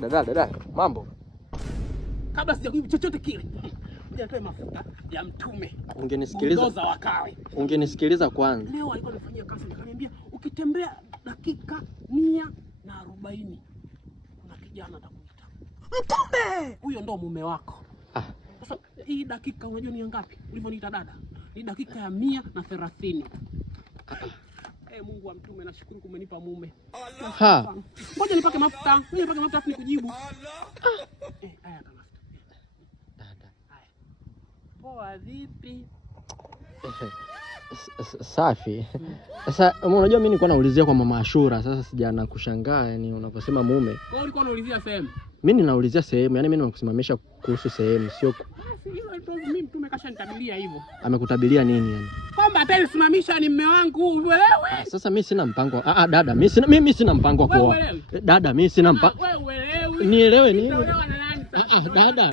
Dada, mambo. Kabla sijakujibu chochote kile, nitoe mafuta ya Mtume. Ungenisikiliza kwanza. Leo alikuwa anafanyia kazi, akaniambia ukitembea dakika 140 kuna kijana atakuita. Mtume! Huyo ndo mume wako. Sasa hii dakika unajua ni ngapi? Ulivyoniita dada. Ni dakika ya 130. Mungu wa Mtume, nashukuru kumenipa mume. Ngoja nipake mafuta. Afu nikujibu. Haya kama. Dada. Haya. Poa vipi? Safi. Sasa unajua mimi nilikuwa naulizia kwa Mama Ashura, sasa sijana kushangaa yani unaposema mume. Kwa hiyo ulikuwa unaulizia sehemu? Mimi ninaulizia sehemu, yani mimi nimekusimamisha kuhusu sehemu, sio mimi Mtume kashanitabilia hivyo. Amekutabilia nini yani? Kwamba atanisimamisha ni mume wangu wewe. Sasa mimi sina mpango. Dada, mimi sina mpango wa kuoa. Dada, mimi sina mpango. Wewe uelewi. Nielewe nini? Utaolewa na nani? Dada.